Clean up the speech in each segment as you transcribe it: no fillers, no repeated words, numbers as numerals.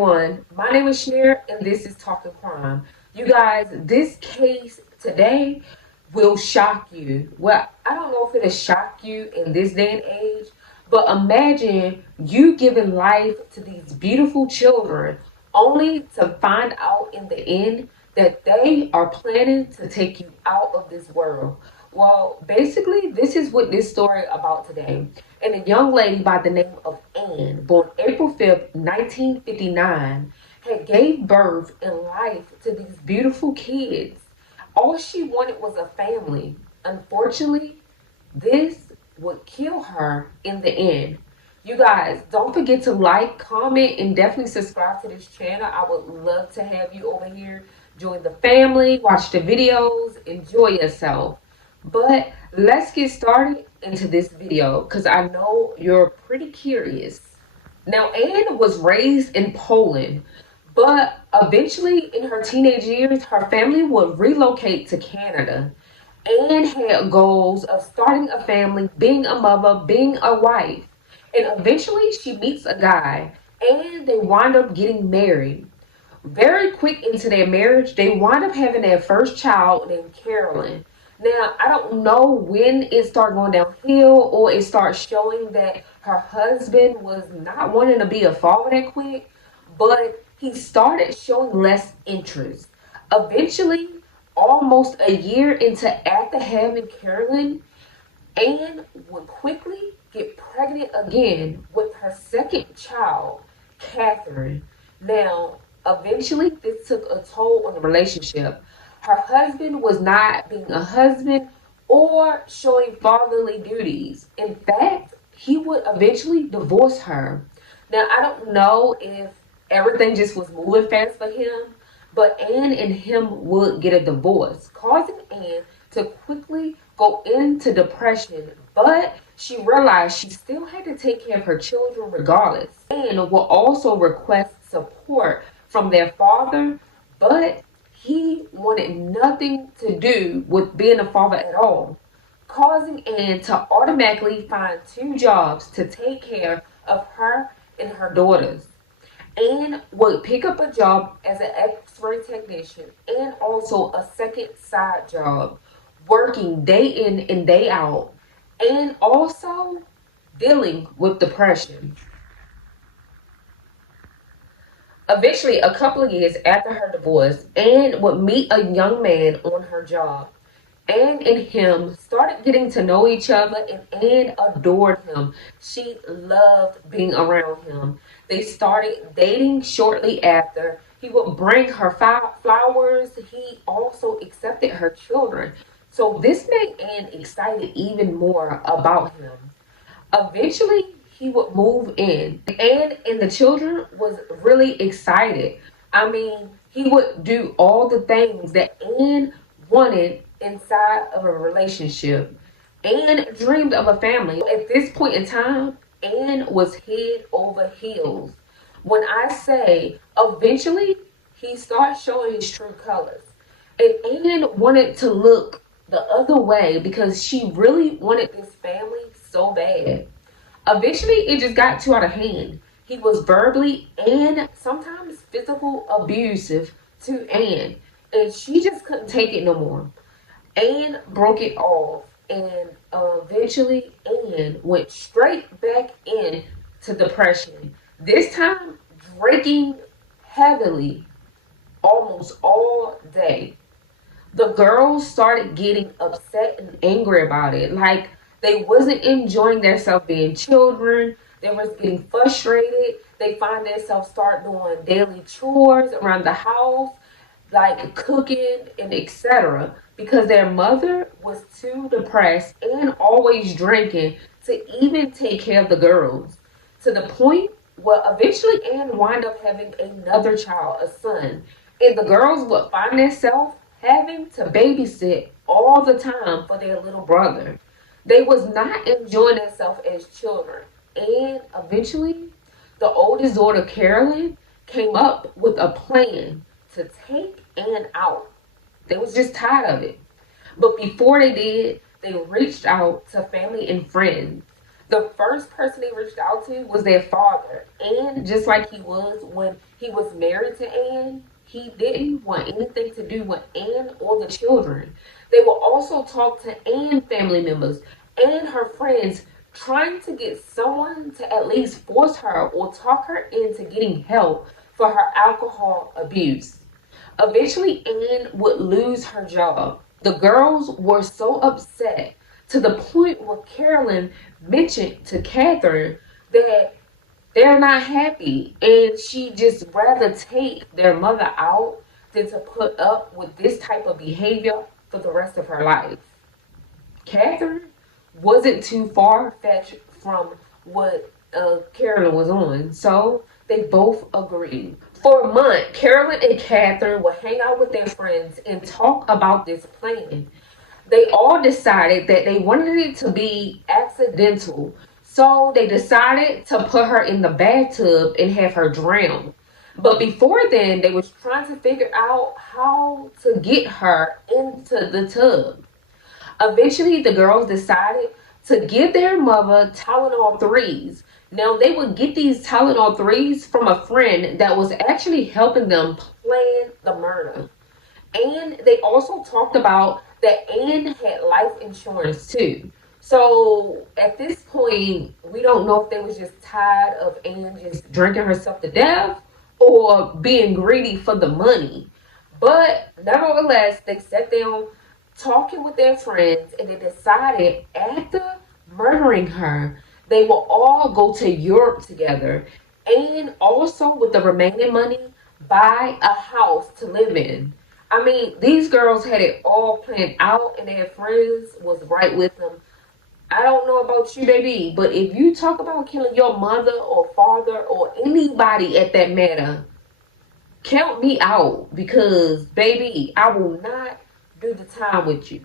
everyone. My name is Shneer, and this is Talking Crime. You guys, this case today will shock you. Well, I don't know if it'll shock you in this day and age, but imagine you giving life to these beautiful children only to find out in the end that they are planning to take you out of this world. Well, basically, this is what this story about today. And a young lady by the name of Anne, born April 5th, 1959, had gave birth and life to these beautiful kids. All she wanted was a family. Unfortunately, this would kill her in the end. You guys, don't forget to like, comment, and definitely subscribe to this channel. I would love to have you over here. Join the family, watch the videos, enjoy yourself. But let's get started into this video because I know you're pretty curious. Now, Anne was raised in Poland, but eventually in her teenage years, her family would relocate to Canada. Anne had goals of starting a family, being a mother, being a wife. And eventually she meets a guy and they wind up getting married. Very quick into their marriage, they wind up having their first child named Carolyn. Now, I don't know when it started going downhill or it started showing that her husband was not wanting to be a father that quick, but he started showing less interest. Eventually, almost a year into after having Carolyn, Anne would quickly get pregnant again with her second child, Catherine. Now, eventually, this took a toll on the relationship. Her husband was not being a husband or showing fatherly duties. In fact, he would eventually divorce her. Now, I don't know if everything just was moving fast for him, but Anne and him would get a divorce, causing Anne to quickly go into depression. But she realized she still had to take care of her children regardless. Anne will also request support from their father, but he wanted nothing to do with being a father at all, causing Anne to automatically find two jobs to take care of her and her daughters. Anne would pick up a job as an x-ray technician and also a second side job, working day in and day out, and also dealing with depression. Eventually, a couple of years after her divorce, Anne would meet a young man on her job. Anne and him started getting to know each other, and Anne adored him. She loved being around him. They started dating shortly after. He would bring her flowers. He also accepted her children. So this made Anne excited even more about him. Eventually, he would move in. Anne and the children was really excited. I mean, he would do all the things that Anne wanted inside of a relationship. Anne dreamed of a family. At this point in time, Anne was head over heels. When I say eventually, he started showing his true colors. And Anne wanted to look the other way because she really wanted this family so bad. Eventually, it just got too out of hand. He was verbally and sometimes physical abusive to Anne, and she just couldn't take it no more. Anne broke it off, and eventually Anne went straight back into depression. This time, drinking heavily almost all day. The girls started getting upset and angry about it. Like they wasn't enjoying themselves being children. They was getting frustrated. They find themselves start doing daily chores around the house, like cooking and etc. Because their mother was too depressed and always drinking to even take care of the girls. To the point where eventually Anne wound up having another child, a son. And the girls would find themselves having to babysit all the time for their little brother. They was not enjoying themselves as children. And eventually, the oldest daughter, Carolyn, came up with a plan to take Anne out. They was just tired of it. But before they did, they reached out to family and friends. The first person they reached out to was their father. And just like he was when he was married to Anne, he didn't want anything to do with Anne or the children. They will also talk to Anne family members and her friends, trying to get someone to at least force her or talk her into getting help for her alcohol abuse. Eventually, Anne would lose her job. The girls were so upset to the point where Carolyn mentioned to Catherine that they're not happy and she just rather take their mother out than to put up with this type of behavior for the rest of her life. Catherine wasn't too far fetched from what Carolyn was on, so they both agreed. For a month, Carolyn and Catherine would hang out with their friends and talk about this plan. They all decided that they wanted it to be accidental, so they decided to put her in the bathtub and have her drown. But before then, they was trying to figure out how to get her into the tub. Eventually, the girls decided to give their mother Tylenol 3s. Now, they would get these Tylenol 3s from a friend that was actually helping them plan the murder. And they also talked about that Anne had life insurance too. So at this point, we don't know if they was just tired of Anne just drinking herself to death or being greedy for the money. But nevertheless, they sat down talking with their friends and they decided after murdering her, they will all go to Europe together and also with the remaining money, buy a house to live in. I mean, these girls had it all planned out and their friends was right with them. I don't know about you, baby, but if you talk about killing your mother or father or anybody at that matter, count me out because, baby, I will not do the time with you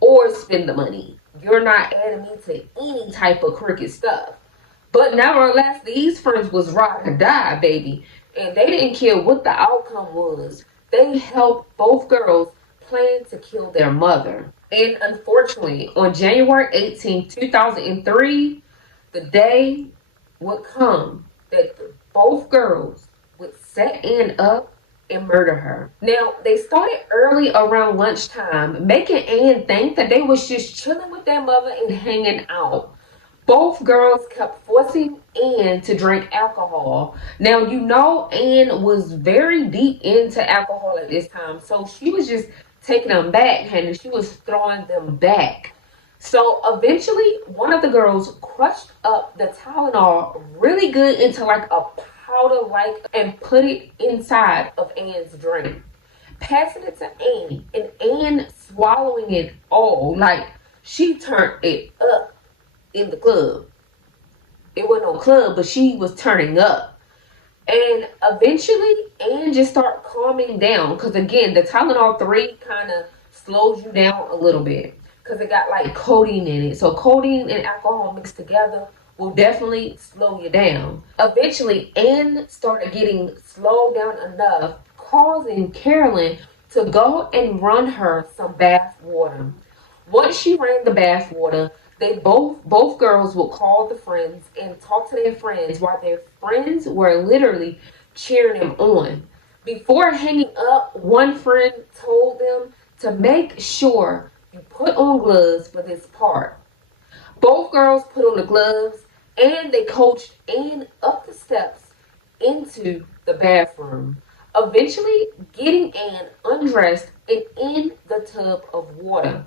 or spend the money. You're not adding me to any type of crooked stuff. But nevertheless, these friends was ride or die, baby. And they didn't care what the outcome was. They helped both girls plan to kill their mother. And unfortunately, on January 18, 2003, the day would come that both girls would set Anne up and murder her. Now, they started early around lunchtime, making Anne think that they was just chilling with their mother and hanging out. Both girls kept forcing Anne to drink alcohol. Now, you know Anne was very deep into alcohol at this time, so she was just taking them back and she was throwing them back. So eventually, one of the girls crushed up the Tylenol really good into like a powder like and put it inside of Anne's drink, passing it to Anne, and Anne swallowing it all like she turned it up in the club. It wasn't no club, but she was turning up. And eventually, Anne just started calming down because again, the Tylenol 3 kind of slows you down a little bit because it got like codeine in it. So codeine and alcohol mixed together will definitely slow you down. Eventually, Anne started getting slowed down enough, causing Carolyn to go and run her some bath water. Once she ran the bath water, they both girls would call the friends and talk to their friends while their friends were literally cheering them on. Before hanging up, one friend told them to make sure you put on gloves for this part. Both girls put on the gloves and they coached Anne up the steps into the bathroom, eventually getting Anne undressed and in the tub of water.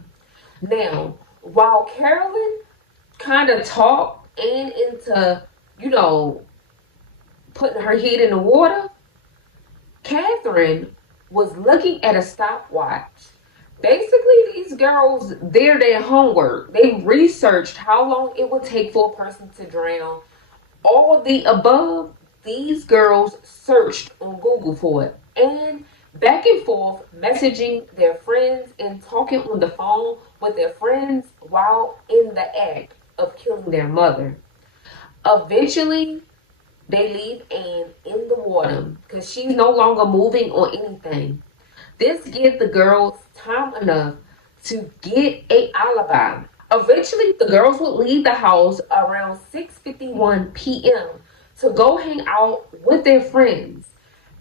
Now, while Carolyn kind of talked Anne into, putting her head in the water, Catherine was looking at a stopwatch. Basically, these girls did their homework. They researched how long it would take for a person to drown. All of the above, these girls searched on Google for it. And back and forth, messaging their friends and talking on the phone with their friends while in the act of killing their mother. Eventually, they leave Anne in the water because she's no longer moving or anything. This gives the girls time enough to get a alibi. Eventually, the girls would leave the house around 6:51 p.m. to go hang out with their friends.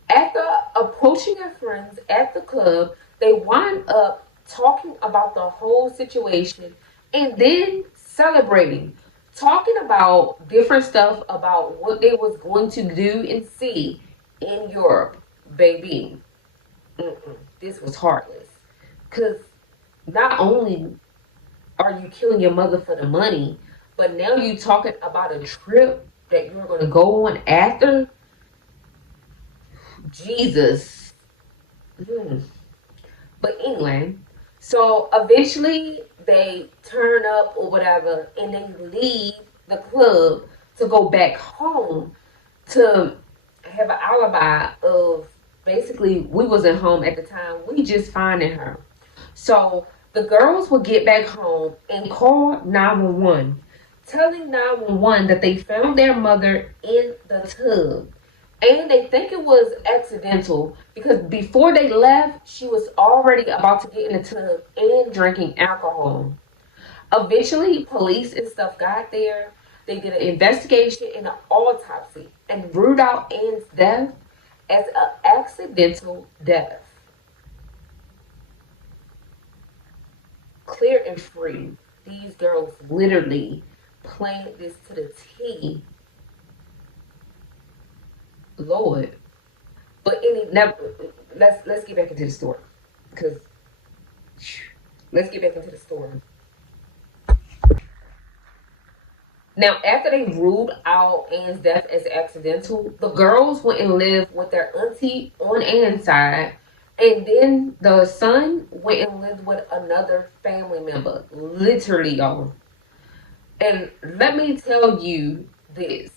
After approaching their friends at the club, they wind up talking about the whole situation and then celebrating, talking about different stuff about what they was going to do and see in Europe. Baby, this was heartless. Cause not only are you killing your mother for the money, but now you talking about a trip that you're gonna go on after. Jesus. Mm. But anyway, so eventually they turn up or whatever and they leave the club to go back home to have an alibi of basically we wasn't home at the time. We just finding her. So the girls would get back home and call 911, telling 911 that they found their mother in the tub. And they think it was accidental because before they left, she was already about to get in the tub and drinking alcohol. Eventually, police and stuff got there. They did an investigation and an autopsy and ruled out Anne's death as an accidental death. Clear and free. These girls literally planned this to the T. Lord. But never, let's get back into the story. Because let's get back into the story. Now, after they ruled out Anne's death as accidental, the girls went and lived with their auntie on Anne's side. And then the son went and lived with another family member. Literally, y'all. And let me tell you this.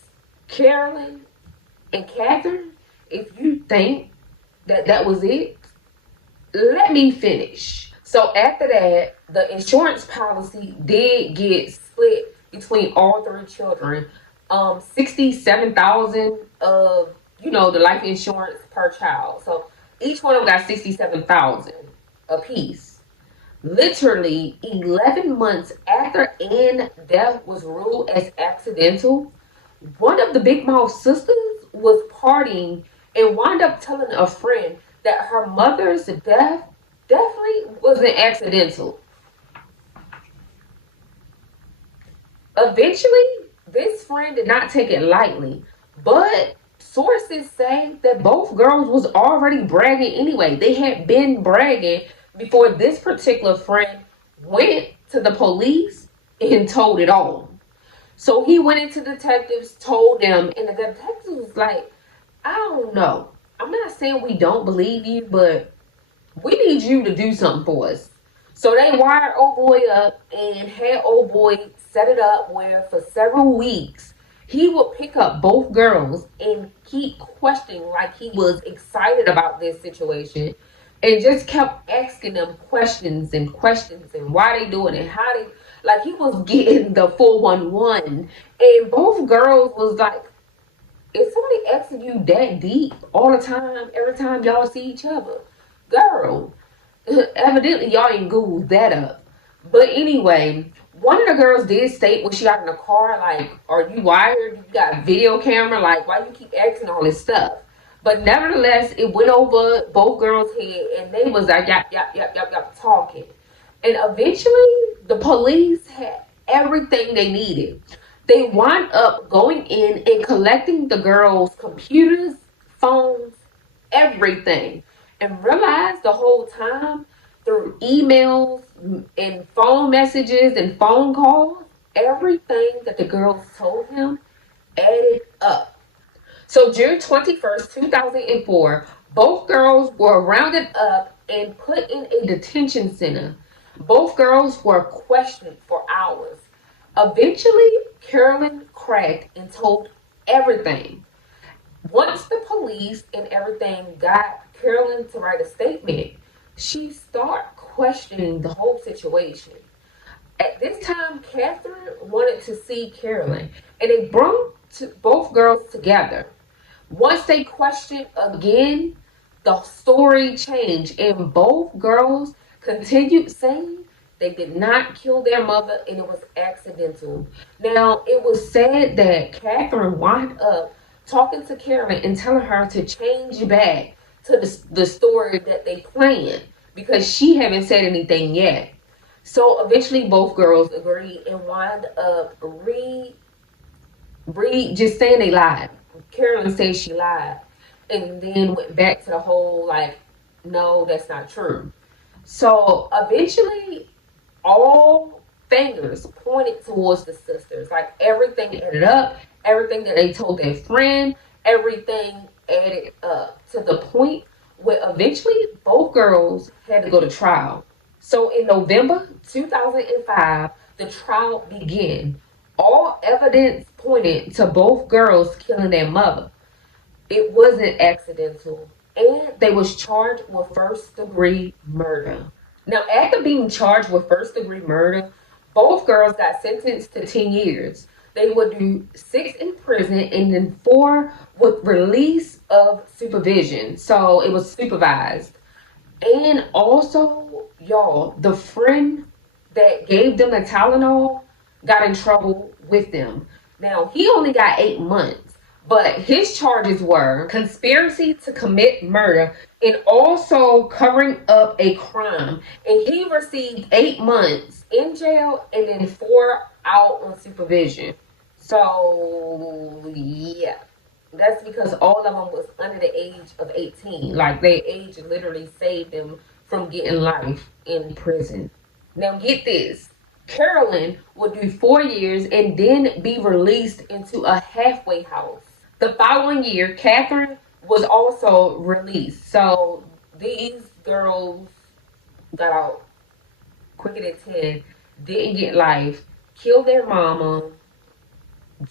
Carolyn and Catherine, if you think that that was it, let me finish. So after that, the insurance policy did get split between all three children. 67,000 of the life insurance per child. So each one of them got 67,000 apiece. Literally 11 months after Anne's death was ruled as accidental, one of the Big Mouth sisters was partying and wound up telling a friend that her mother's death definitely wasn't accidental. Eventually, this friend did not take it lightly, but sources say that both girls was already bragging anyway. They had been bragging before this particular friend went to the police and told it all. So he went into detectives, told them, and the detectives was like, I don't know. I'm not saying we don't believe you, but we need you to do something for us. So they wired old boy up and had old boy set it up where for several weeks he would pick up both girls and keep questioning like he was excited about this situation and just kept asking them questions and questions and why they doing it, how they like he was getting the 411 and both girls was like, is somebody asking you that deep all the time, every time y'all see each other? Girl, evidently y'all ain't Googled that up. But anyway, one of the girls did state when she got in the car, like, are you wired? You got video camera? Like, why you keep asking all this stuff? But nevertheless, it went over both girls' head and they was like, yap, yap, yap, yap, yap, talking. And eventually, the police had everything they needed. They wound up going in and collecting the girls' computers, phones, everything. And realized the whole time through emails and phone messages and phone calls, everything that the girls told him added up. So June 21st, 2004, both girls were rounded up and put in a detention center. Both girls were questioned for hours. Eventually, Carolyn cracked and told everything. Once the police and everything got Carolyn to write a statement, she started questioning the whole situation. At this time, Catherine wanted to see Carolyn, and they brought both girls together. Once they questioned again, the story changed, and both girls continued saying They did not kill their mother, and it was accidental. Now, it was said that Catherine wound up talking to Carolyn and telling her to change back to the story that they planned because she haven't said anything yet. So eventually, both girls agreed and wound up just saying they lied. Carolyn said she lied, and then went back to the whole like, no, that's not true. So eventually, all fingers pointed towards the sisters. Like everything added up, everything that they told their friend, everything added up to the point where eventually both girls had to go to trial. So in November 2005, the trial began. All evidence pointed to both girls killing their mother. It wasn't accidental, and they was charged with first degree murder. Now, after being charged with first degree murder, both girls got sentenced to 10 years. They would do 6 in prison and then 4 with release of supervision. So it was supervised. And also, y'all, the friend that gave them the Tylenol got in trouble with them. Now, he only got 8 months, but his charges were conspiracy to commit murder and also covering up a crime. And he received 8 months in jail and then 4 out on supervision. So, yeah. That's because all of them was under the age of 18. Like, their age literally saved them from getting life in prison. Now, get this. Carolyn would do 4 years and then be released into a halfway house. The following year, Catherine was also released. So, these girls got out quicker than 10, didn't get life, killed their mama.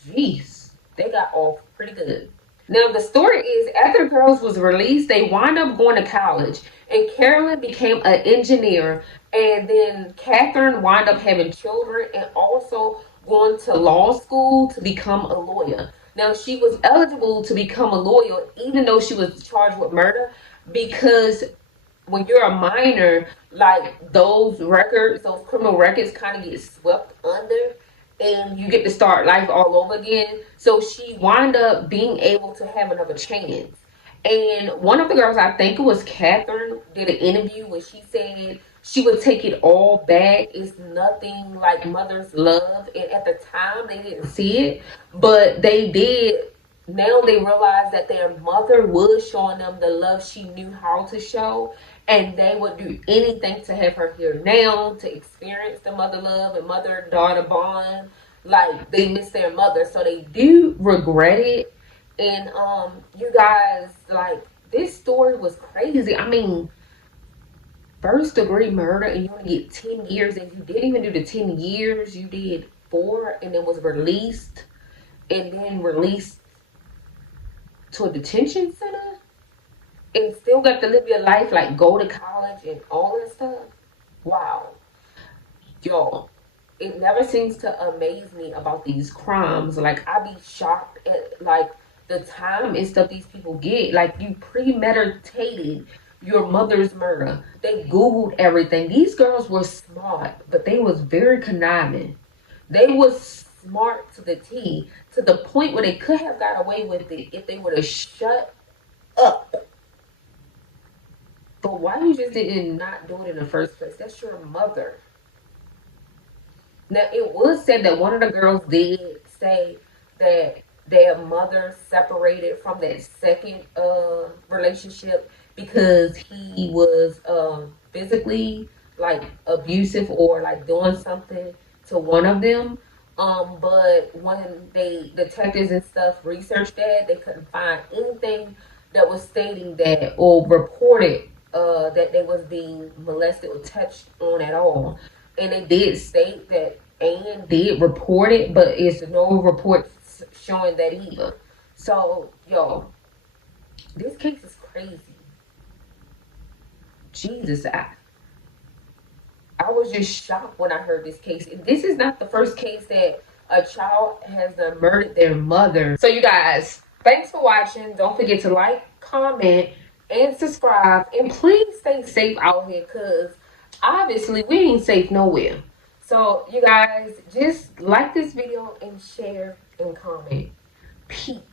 Jeez, they got off pretty good. Now the story is after the girls was released, they wound up going to college, and Carolyn became an engineer, and then Catherine wound up having children and also going to law school to become a lawyer. Now she was eligible to become a lawyer even though she was charged with murder because when you're a minor, like those records, those criminal records kind of get swept under and you get to start life all over again. So she wound up being able to have another chance. And one of the girls, I think it was Catherine, did an interview where she said she would take it all back. It's nothing like mother's love. And at the time, they didn't see it, but they did. Now they realize that their mother was showing them the love she knew how to show, and they would do anything to have her here now to experience the mother love and mother daughter bond. Like they miss their mother, so they do regret it. And you guys, like this story was crazy. I mean, first degree murder, and you only get 10 years, and you didn't even do the 10 years. You did 4, and then was released, and then released to a detention center and still got to live your life, like go to college and all that stuff. Wow. Y'all, it never seems to amaze me about these crimes. Like, I be shocked at, like, the time and stuff these people get. Like, you premeditated your mother's murder. They Googled everything. These girls were smart, but they was very conniving. They was smart to the T, to the point where they could have got away with it if they would have shut up. But why you just didn't not do it in the first place? That's your mother. Now, it was said that one of the girls did say that their mother separated from that second relationship because he was physically like abusive or like doing something to one of them. But when they detectives and stuff researched that, they couldn't find anything that was stating that or reported that they was being molested or touched on at all. And they did state that Anne did report it, but it's no report showing that either. So, yo, this case is crazy. Jesus, I was just shocked when I heard this case. This is not the first case that a child has murdered their mother. So, you guys, thanks for watching. Don't forget to like, comment, and subscribe. And please stay safe out here because obviously we ain't safe nowhere. So you guys just like this video and share and comment. Peace.